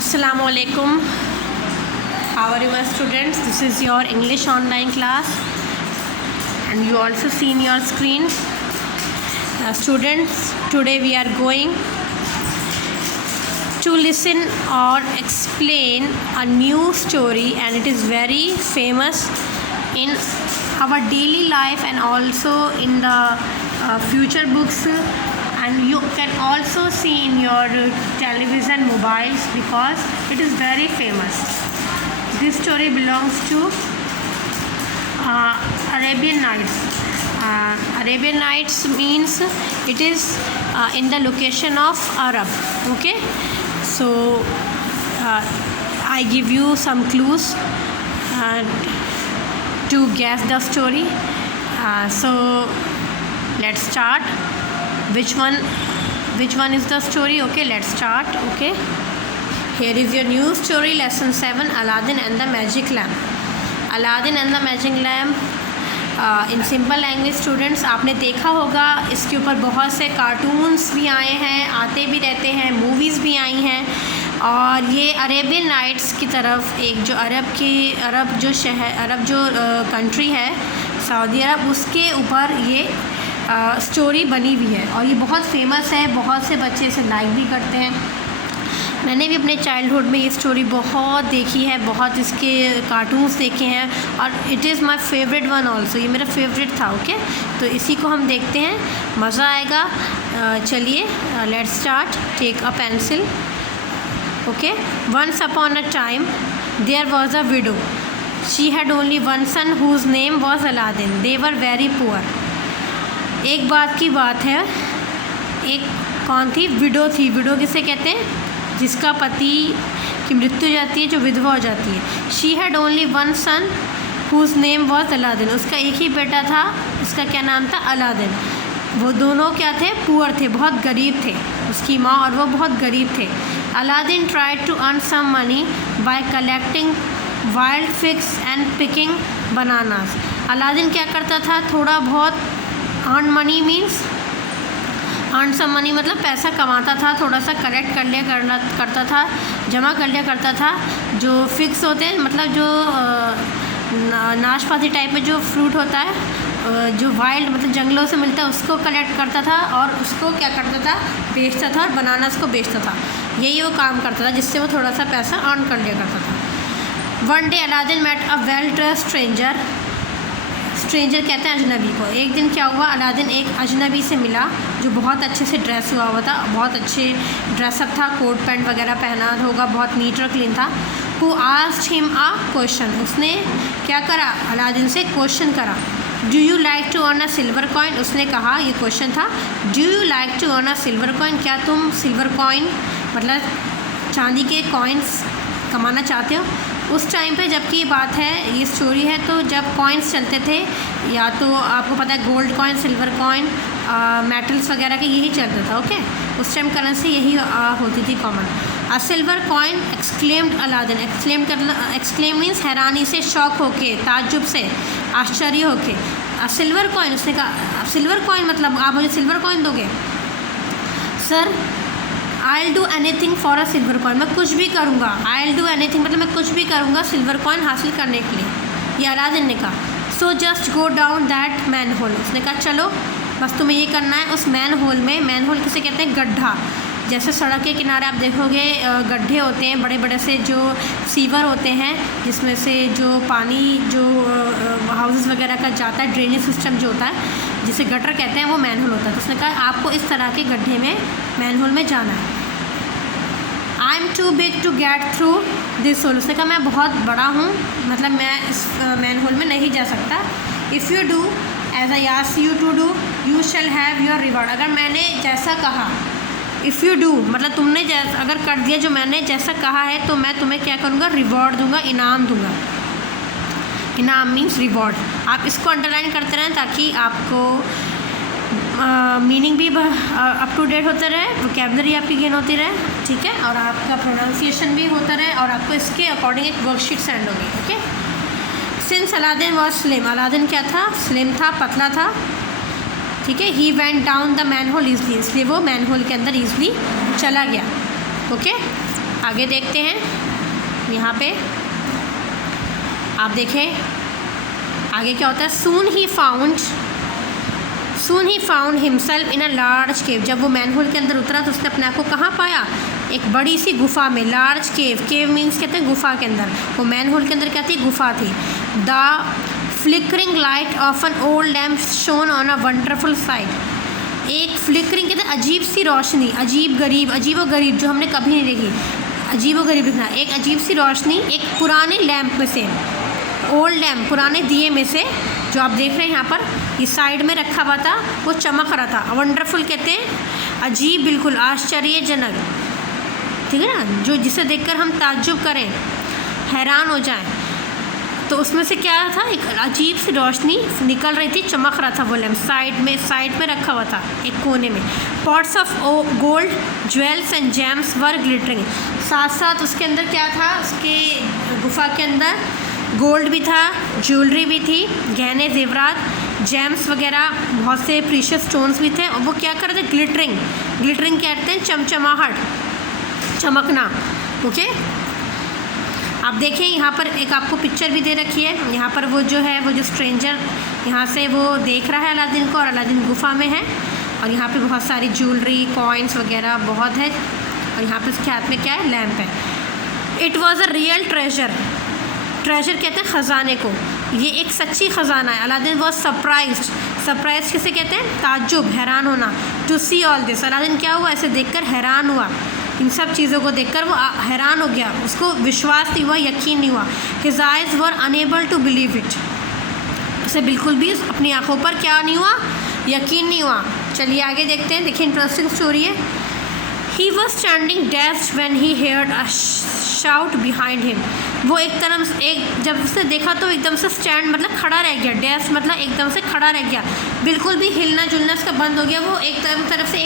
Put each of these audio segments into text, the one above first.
Assalamualaikum. How are you, my students? This is your English online class, and you also see in your screen. Students, today we are going to listen or explain a new story, and it is very famous in our daily life and also in the future books, and you can also see in your television mobiles because it is very famous. This story belongs to Arabian Nights. Arabian Nights means it is in the location of Arab. Okay, so I give you some clues to guess the story. So let's start. Which one is the story? Okay, let's start. Okay, here is your new story, lesson 7, Aladdin and the Magic Lamp. Aladdin and the Magic Lamp in simple language students, आपने देखा होगा इसके ऊपर बहुत से cartoons भी आए हैं, आते भी रहते हैं, मूवीज़ भी आई हैं। और ये अरेबियन नाइट्स की तरफ एक जो अरब जो कंट्री है सऊदी अरब, उसके ऊपर ये स्टोरी बनी हुई है और ये बहुत फेमस है। बहुत से बच्चे इसे लाइक भी करते हैं। मैंने भी अपने चाइल्डहुड में ये स्टोरी बहुत देखी है, बहुत इसके कार्टून्स देखे हैं और it is my favourite one also. ये मेरा फेवरेट था। ओके, तो इसी को हम देखते हैं, मज़ा आएगा। चलिए let's start. Take a pencil. Okay, once upon a time there was a widow. She had only one son whose name was Aladdin. They were very poor. एक बात की बात है, एक कौन थी? विडो थी। विडो किसे कहते हैं? जिसका पति की मृत्यु हो जाती है, जो विधवा हो जाती है। She had only one son whose name was Aladdin. उसका एक ही बेटा था, उसका क्या नाम था? अलादीन। वो दोनों क्या थे? पुअर थे, बहुत गरीब थे। उसकी माँ और वो बहुत गरीब थे। Aladdin tried to earn some money by collecting wild figs and picking bananas. Aladdin क्या करता था? थोड़ा बहुत earn money means earn some money मतलब पैसा कमाता था, थोड़ा सा कलेक्ट करता था, जमा कर लिया करता था। जो फिक्स होते हैं मतलब जो नाशपाती टाइप में जो फ्रूट होता है, जो वाइल्ड मतलब जंगलों से मिलता है, उसको कलेक्ट करता था और उसको क्या करता था? बेचता था, और बनानास को बेचता था। यही वो काम करता था जिससे वो थोड़ा सा पैसा अर्न कर लिया करता था। One day Aladdin met a well dressed stranger. Stranger कहते हैं अजनबी को। एक दिन क्या हुआ? अलादीन एक अजनबी से मिला जो बहुत अच्छे से ड्रेस हुआ था, बहुत अच्छे ड्रेसअप था, कोट पैंट वगैरह पहना होगा, बहुत नीट और क्लीन था। Who asked him a question. उसने क्या करा? अलादीन से क्वेश्चन करा। Do you like to earn a silver coin? उसने कहा, ये क्वेश्चन था, do you like to earn a silver coin? क्या तुम सिल्वर कॉइन मतलब चांदी के कॉइन्स कमाना चाहते हो? उस टाइम पे, जबकि ये बात है, ये स्टोरी है, तो जब कॉइन्स चलते थे, या तो आपको पता है gold coin, silver coin, metals वगैरह के यही चलता था। ओके, उस टाइम करेंसी यही होती थी कॉमन। अ silver coin exclaimed Aladdin. Exclaim means हैरानी से, शौक होके, ताज्जुब से, आश्चर्य होके। अ सिल्वर कॉइन, उसने कहा सिल्वर कॉइन मतलब आप मुझे सिल्वर कॉइन दोगे? Sir I will do anything for a silver coin. मैं कुछ भी करूँगा। आई विल डू एनीथिंग मतलब मैं कुछ भी करूँगा सिल्वर कॉइन हासिल करने के लिए, ये अलादीन ने कहा। So just go down that manhole. उसने कहा चलो बस तुम्हें ये करना है उस मैन होल में। मैन होल किसे कहते हैं? गड्ढा। जैसे सड़क के किनारे आप देखोगे गड्ढे होते हैं, बड़े बड़े से जो सीवर होते हैं, जिसमें से जो पानी जो हाउसेस वगैरह का जाता है, ड्रेनेज सिस्टम जो होता है जिसे गटर कहते हैं, वो मैन होल होता है। तो उसने कहा आपको इस तरह के गड्ढे में, मैन होल में जाना है। I am too big to get through this hole. उसने कहा मैं बहुत बड़ा हूँ, मतलब मैं इस मैन होल में नहीं जा सकता। If you do as I ask you to do you shall have your reward. अगर मैंने जैसा कहा, इफ़ यू डू मतलब तुमने अगर कर दिया जो मैंने जैसा कहा है, तो मैं तुम्हें क्या करूँगा? रिवॉर्ड दूंगा, इनाम दूंगा। इनाम मीन्स रिवॉर्ड। आप इसको अंडरलाइन करते रहें ताकि आपको मीनिंग भी अप टू डेट होते रहे, वोकैबुलरी आपकी गेन होती रहे, ठीक है, और आपका प्रोनाउंसिएशन भी होता रहे, और आपको इसके अकॉर्डिंग एक वर्कशीट सेंड होगी। Okay, since Aladdin was slim. Aladdin क्या था? स्लिम था, पतला था, ठीक है। He went down the manhole easily. इसलिए वो मैन होल के अंदर ईजली चला गया। ओके, आगे देखते हैं। यहाँ पे आप देखें आगे क्या होता है। सून ही found himself in a large cave. जब वो मैनहोल के अंदर उतरा तो उसने अपने आप को कहाँ पाया, एक बड़ी सी गुफा में। लार्ज केव मीन्स कहते हैं गुफा के अंदर। वो मैनहोल के अंदर क्या थी, गुफा थी। The flickering light of an old lamp shown on a wonderful site. एक फ्लिकरिंग कहते हैं अजीब सी रोशनी, अजीब व गरीब जो हमने कभी नहीं देखी, अजीब व गरीब लिखना। एक अजीब सी रोशनी एक पुराने लैम्प में से, ओल्ड लैम्प पुराने दिए में से, जो आप देख रहे हैं यहाँ पर, ये साइड में रखा हुआ था, वो चमक रहा था। वंडरफुल कहते हैं अजीब, बिल्कुल आश्चर्यजनक, ठीक है ना, जो जिसे देखकर हम ताज्जुब करें, हैरान हो जाएं। तो उसमें से क्या था, एक अजीब सी रोशनी निकल रही थी, चमक रहा था वो लैम्प। साइड में रखा हुआ था एक कोने में। Pots of gold jewels and James were glittering. साथ साथ उसके अंदर क्या था, उसके गुफा के अंदर गोल्ड भी था, ज्वेलरी भी थी, गहने जेवरात, जेम्स वगैरह, बहुत से प्रीशियस स्टोन्स भी थे। और वो क्या कर रहे थे, ग्लिटरिंग कहते हैं चमचमाहट, चमकना। ओके, आप देखें यहाँ पर एक आपको पिक्चर भी दे रखी है। यहाँ पर वो जो स्ट्रेंजर यहाँ से वो देख रहा है अलादीन को, और अलादीन गुफा में है। और यहाँ पे बहुत सारी ज्वेलरी, कॉइन्स वगैरह बहुत है। और यहाँ पे उसके हाथ में क्या है, लैम्प है। It was a real treasure कहते हैं ख़जाने को, ये एक सच्ची ख़जाना है। अलादीन वॉज सरप्राइज किसे कहते हैं, ताज्जुब, हैरान होना। To see all this, Aladdin क्या हुआ, ऐसे देखकर हैरान हुआ, इन सब चीज़ों को देखकर वो हैरान हो गया, उसको विश्वास नहीं हुआ, यकीन नहीं हुआ। His eyes were unable to believe it, उसे बिल्कुल भी अपनी आँखों पर क्या नहीं हुआ, यकीन नहीं हुआ। चलिए आगे देखते हैं। देखिए इंटरेस्टिंग स्टोरी है। He was standing dazed when he heard a shout behind him. वो जब उसने देखा तो एकदम से स्टैंड मतलब खड़ा रह गया, डेस्क मतलब एकदम से खड़ा रह गया, बिल्कुल भी हिलना जुलना उसका बंद हो गया। वो एक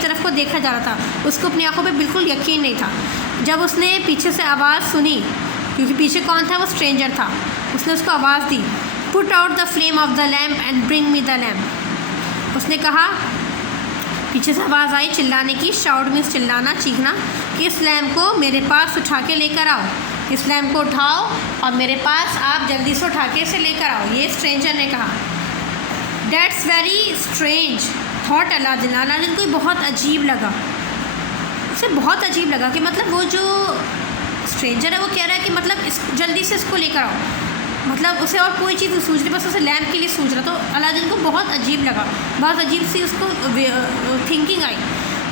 तरफ को देखा जा रहा था, उसको अपनी आंखों पे बिल्कुल यकीन नहीं था। जब उसने पीछे से आवाज़ सुनी, क्योंकि पीछे कौन था, वो स्ट्रेंजर था, उसने उसको आवाज़ दी, put out the flame of the lamp and bring me the lamp. उसने कहा, पीछे से आवाज़ आई चिल्लाने की, शाउट मीन्स चिल्लाना, चीखना, कि इस लैम्प को मेरे पास उठा के लेकर आओ, इस लैम्प को उठाओ और मेरे पास आप जल्दी से उठा के इसे लेकर आओ, ये स्ट्रेंजर ने कहा। That's very strange thought Aladdin को बहुत अजीब लगा, उसे बहुत अजीब लगा कि मतलब वो जो स्ट्रेंजर है वो कह रहा है कि मतलब जल्दी से इसको लेकर आओ, मतलब उसे और कोई चीज़ नहीं सूझ रही, बस उसे लैम्प के लिए सूझ रहा। तो अलादीन को बहुत अजीब लगा, बहुत अजीब सी उसको thinking I.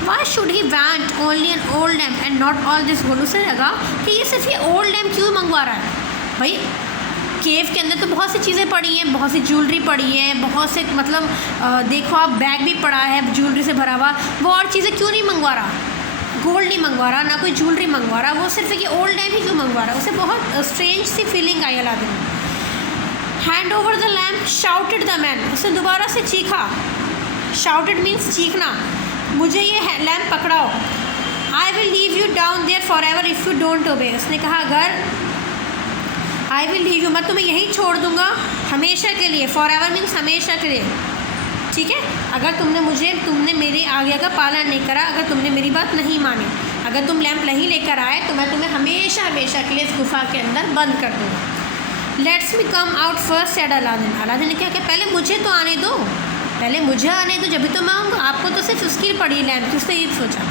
Why should he want only an old lamp and not all this gold. उसे लगा कि ये सिर्फ ये ओल्ड लैम्प क्यों मंगवा रहा है, भाई केव के अंदर तो बहुत सी चीज़ें पड़ी हैं, बहुत सी ज्वेलरी पड़ी है, बहुत से मतलब देखो आप बैग भी पड़ा है ज्वेलरी से भरा हुआ, वो और चीज़ें क्यों नहीं मंगवा रहा, गोल्ड नहीं मंगवा रहा, ना कोई ज्वेलरी मंगवा रहा, वो सिर्फ ये ओल्ड लैम्प ही क्यों मंगवा रहा है। उसे बहुत स्ट्रेंज सी फीलिंग आई Aladdin. Hand over the lamp shouted the man. उसने दोबारा से चीखा, शाउटेड मीन्स चीखना, मुझे ये लैम्प पकड़ाओ। I will leave you down there forever if you don't obey. उसने कहा अगर आई विल लीव यू, मैं तुम्हें यहीं छोड़ दूँगा हमेशा के लिए, फॉर एवर मीन्स हमेशा के लिए, ठीक है, अगर तुमने मेरी आज्ञा का पालन नहीं करा, अगर तुमने मेरी बात नहीं मानी, अगर तुम लैम्प नहीं लेकर आए तो मैं तुम्हें हमेशा के लिए इस गुफा के अंदर बंद कर दूँगा। Let's me come out first said Aladdin ने क्या कहा, पहले मुझे तो आने दो, पहले मुझे आने दो, जब भी तो मैं आऊँगा। आपको तो सिर्फ उसकी पड़ी लैम्प की, उसने ये सोचा,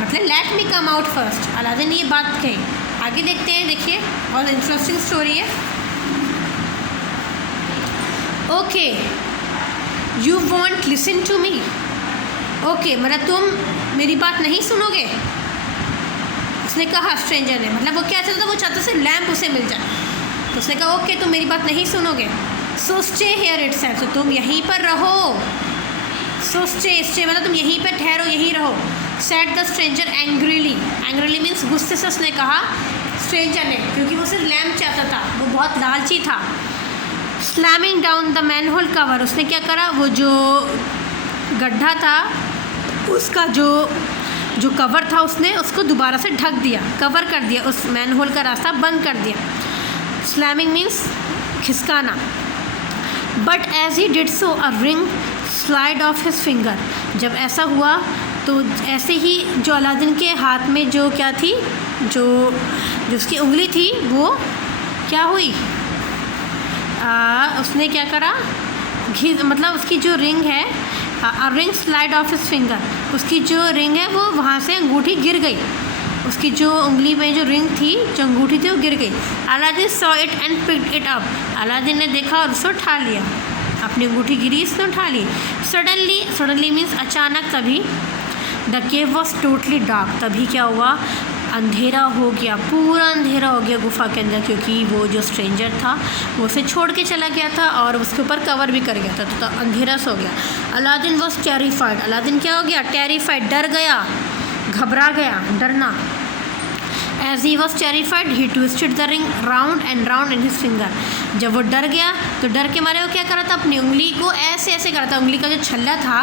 मतलब let me come out first. Aladdin ने ये बात कही। आगे देखते हैं, देखिए और इंटरेस्टिंग स्टोरी है। Okay, you want listen to me. Okay, मतलब तुम मेरी बात नहीं सुनोगे, उसने कहा स्ट्रेंजर ने। मतलब वो क्या चाहता था, वो चाहता सिर्फ लैम्प उसे मिल जाए। तो उसने कहा ओके, तुम मेरी बात नहीं सुनोगे, सो स्टे हियर इटसेल्फ, तो तुम यहीं पर रहो। सो स्टे मतलब तुम यहीं पर ठहरो, यहीं रहो। Said the stranger angrily means गुस्से से उसने कहा स्ट्रेंजर ने, क्योंकि वो सिर्फ लैम्प चाहता था, वो बहुत लालची था। Slamming down the manhole cover, उसने क्या करा, वो जो गड्ढा था उसका जो कवर था उसने उसको दोबारा से ढक दिया, कवर कर दिया, उस मैनहोल का रास्ता बंद कर दिया। स्लैमिंग मीन्स खिसकाना। But as he did so a ring slide off his finger, जब ऐसा हुआ तो ऐसे ही जो अलादीन के हाथ में जो क्या थी, जो उसकी उंगली थी वो क्या हुई, उसने क्या करा, मतलब उसकी जो रिंग है, ring slide off his finger, उसकी जो रिंग है वो वहाँ से अंगूठी गिर गई, उसकी जो उंगली में जो रिंग थी, जो अंगूठी थी वो गिर गई। Aladdin saw it and picked it up, Aladdin ने देखा और उसे उठा लिया, अपनी अंगूठी गिरी, इसने उठा ली। सडनली मीन्स अचानक, तभी the cave was totally dark, तभी क्या हुआ, अंधेरा हो गया, पूरा अंधेरा हो गया गुफा के अंदर, क्योंकि वो जो स्ट्रेंजर था वो उसे छोड़ के चला गया था और उसके ऊपर कवर भी कर गया था, तो अंधेरा सा हो गया। अलादीन वॉज टेरिफाइड, अलादीन क्या हो गया, टेरिफाइड, डर गया, घबरा गया, डरना। As he was terrified he twisted the ring round and round in his finger, जब वो डर गया तो डर के मारे वो क्या कर रहा था, अपनी उंगली को ऐसे ऐसे कर रहा था, उंगली का जो छल्ला था,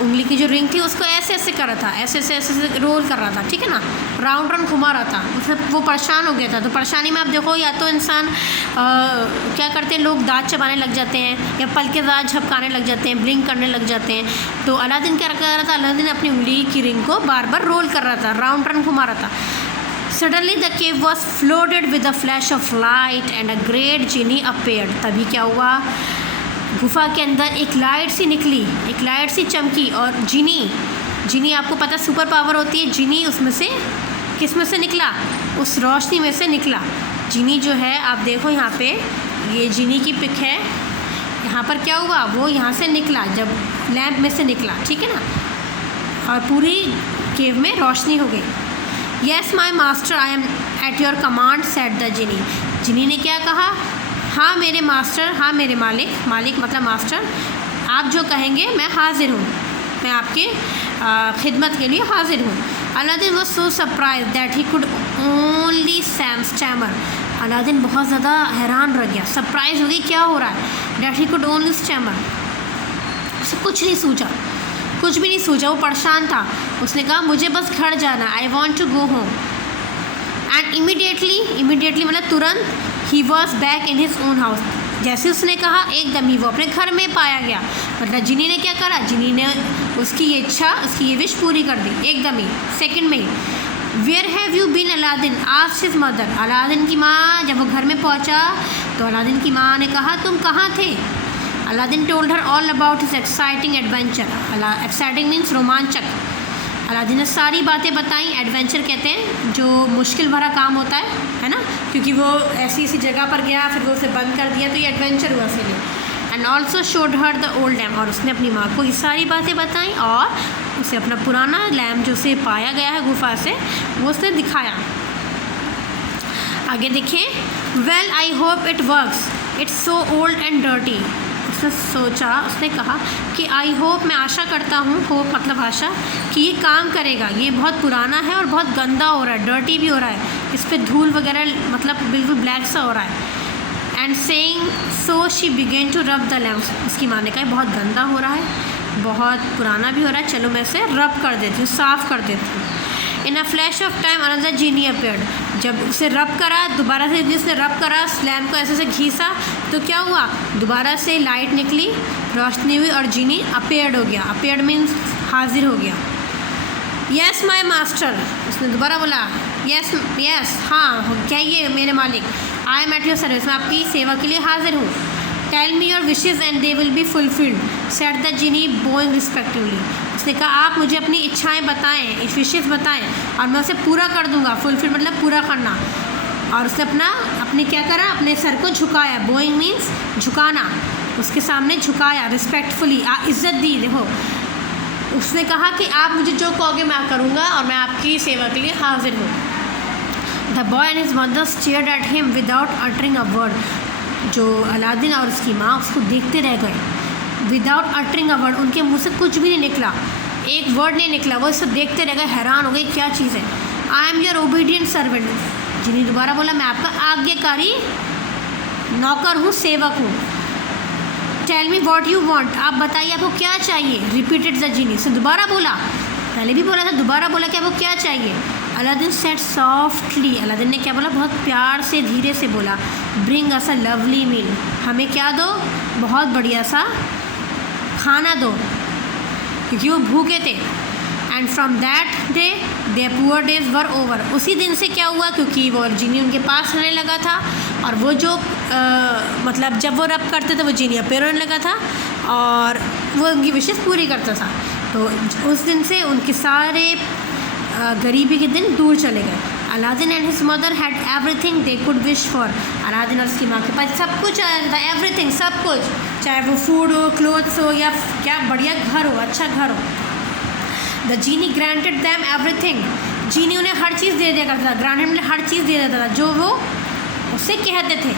उंगली की जो रिंग थी उसको ऐसे ऐसे कर रहा था, ऐसे ऐसे ऐसे ऐसे रोल कर रहा था, ठीक है ना, राउंड राउंड घुमा रहा था, मतलब वो परेशान हो गया था। तो परेशानी में आप देखो, या तो इंसान क्या करते हैं, लोग दांत चबाने लग जाते हैं या पल के दांत झपकाने लग जाते हैं, ब्लिंक करने लग जाते हैं। तो अलादीन क्या कर रहा था, अलादीन अपनी उंगली की रिंग को बार बार रोल कर रहा था, राउंड राउंड घुमा रहा था। Suddenly the cave was flooded with a flash of light and a great genie appeared, तभी क्या हुआ, गुफा के अंदर एक लाइट सी निकली, एक लाइट सी चमकी, और जिनी आपको पता सुपर पावर होती है, जिनी उसमें से किस में से निकला, उस रोशनी में से निकला। जिनी जो है आप देखो यहाँ पे, ये जिनी की पिक है, यहाँ पर क्या हुआ, वो यहाँ से निकला, जब लैंप में से निकला, ठीक है ना, और पूरी केव में रोशनी हो गई। Yes my master I am at your command said the जिनी ने क्या कहा, हाँ मेरे मास्टर, हाँ मेरे मालिक, मालिक मतलब मास्टर, आप जो कहेंगे मैं हाजिर हूँ, मैं आपके खिदमत के लिए हाजिर हूँ। Aladdin was so surprise that he could only stammer, Aladdin बहुत ज़्यादा हैरान रह गया, सरप्राइज हो गई क्या हो रहा है, that he could only stammer, उसे कुछ नहीं सूझा, कुछ भी नहीं सूझा, वो परेशान था। उसने कहा मुझे बस घर जाना, I want to go home. And immediately मतलब तुरंत, he was back in his own house, जैसे उसने कहा एकदम ही वो अपने घर में पाया गया। मतलब जिनी ने क्या करा, जिनी ने उसकी ये इच्छा, उसकी ये विश पूरी कर दी एकदम ही, सेकंड में ही। Where have you been Aladdin asked his mother, Aladdin की माँ जब वो घर में पहुँचा तो अलादीन की माँ ने कहा तुम कहाँ थे। Aladdin told her all about his exciting adventure, exciting means रोमांचक। अलादीन ने सारी बातें बताई, एडवेंचर कहते हैं जो मुश्किल भरा काम होता है ना, क्योंकि वो ऐसी जगह पर गया, फिर वो उसे बंद कर दिया, तो ये एडवेंचर हुआ इसलिए। And also showed her the old lamp, और उसने अपनी माँ को ये सारी बातें बताई और उसे अपना पुराना लैम्प जो उसे पाया गया है गुफा से, वो उसने दिखाया। आगे देखें, well I hope it works, it's so old and dirty. उसने सोचा, उसने कहा कि आई होप, मैं आशा करता हूँ, होप मतलब आशा, कि ये काम करेगा, ये बहुत पुराना है और बहुत गंदा हो रहा है, डर्टी भी हो रहा है, इस पर धूल वगैरह मतलब बिल्कुल ब्लैक सा हो रहा है। And saying so she began to rub the lamp, उसकी माँ ने कहा बहुत गंदा हो रहा है, बहुत पुराना भी हो रहा है, चलो मैं इसे रब कर देती हूँ, साफ़ कर देती हूँ। In a flash of time another genie appeared, जब उसे रब करा, दोबारा से जिसने रब करा, स्लैम्प को ऐसे से घीसा, तो क्या हुआ, दोबारा से लाइट निकली, रोशनी हुई और जीनी अपीयर्ड हो गया। अपीयर्ड मीन्स हाजिर हो गया। येस माई मास्टर, उसने दोबारा बोला, येस येस, हाँ कहिए मेरे मालिक, I am at your service, मैं आपकी सेवा के लिए हाजिर हूँ। Tell me your wishes and they will be fulfilled said the genie bowing respectively, उसने कहा आप मुझे अपनी इच्छाएं बताएं, विशेज़ बताएं और मैं उसे पूरा कर दूंगा। फुलफिल मतलब पूरा करना। और उसने अपने क्या करा, अपने सर को झुकाया, बोइंग मीन्स झुकाना, उसके सामने झुकाया, रिस्पेक्टफुली, इज़्ज़त दी। देखो उसने कहा कि आप मुझे जो कहोगे मैं करूँगा और मैं आपकी सेवा के लिए हाजिर हूँ। The boy and his mother stared at him without uttering a word, जो अलादीन और उसकी माँ उसको देखते रह गए, विदाउट अटरिंग अ वर्ड, उनके मुँह से कुछ भी नहीं निकला, एक वर्ड नहीं निकला, वो इसको देखते रह गए, हैरान हो गई क्या चीज़ है। I am your obedient servant, जिन्हें दोबारा बोला मैं आपका आज्ञाकारी नौकर हूँ, सेवक हूँ। Tell me what you want, आप बताइए आपको क्या चाहिए। रिपीटेड द जीनी, से दोबारा बोला, पहले भी बोला था, दोबारा बोला कि आपको क्या चाहिए। अलादीन सेड सॉफ्टली, अलादीन ने क्या बोला, बहुत प्यार से धीरे से बोला, ब्रिंग अस अ लवली मील, हमें क्या दो, बहुत बढ़िया सा खाना दो, क्योंकि वो भूखे थे। And from that day their poor days were over. उसी दिन से क्या हुआ, क्योंकि वो जीनी उनके पास रहने लगा था और वो जो मतलब जब वो रब करते थे वो जीनी अपीयर होने लगा था और वो उनकी विशेष पूरी करता था। तो उस दिन से उनके सारे गरीबी के दिन दूर चले गए। Aladdin and his mother had everything they could wish for. Aladdin और उसकी माँ के पास सब कुछ आया था, एवरीथिंग, सब कुछ, चाहे वो फूड हो, क्लोथ्स हो या क्या बढ़िया घर हो, अच्छा घर हो। The genie granted them everything. Genie उन्हें हर चीज़ दे दिया करता था, ग्रांटेड मतलब हर चीज़ दे देता था जो वो उससे कहते थे।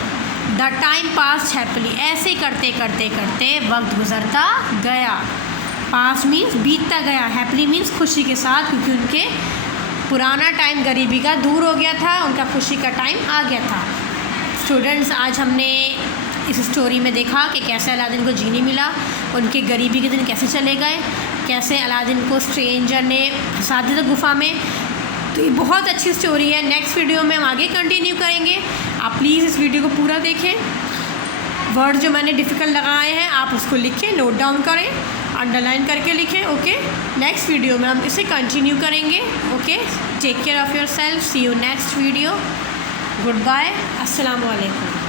The time pass happily. ऐसे करते करते करते वक्त गुजरता गया। पास मीन्स बीतता गया, हैप्पीली मीन्स खुशी के साथ, क्योंकि उनके पुराना टाइम गरीबी का दूर हो गया था, उनका खुशी का टाइम आ गया था। स्टूडेंट्स, आज हमने इस स्टोरी में देखा कि कैसे अलादीन को जीनी मिला, उनके गरीबी के दिन कैसे चले गए, कैसे अलादीन को स्ट्रेंजर ने फंसा दिया था गुफा में। तो ये बहुत अच्छी स्टोरी है। नेक्स्ट वीडियो में हम आगे कंटिन्यू करेंगे। आप प्लीज़ इस वीडियो को पूरा देखें। वर्ड जो मैंने डिफ़िकल्ट लगाए हैं आप उसको लिखें, नोट डाउन करें, अंडरलाइन करके लिखें। ओके, नेक्स्ट वीडियो में हम इसे कंटिन्यू करेंगे। Okay, take care of yourself, see you next video, goodbye, अस्सलाम वालेकुम।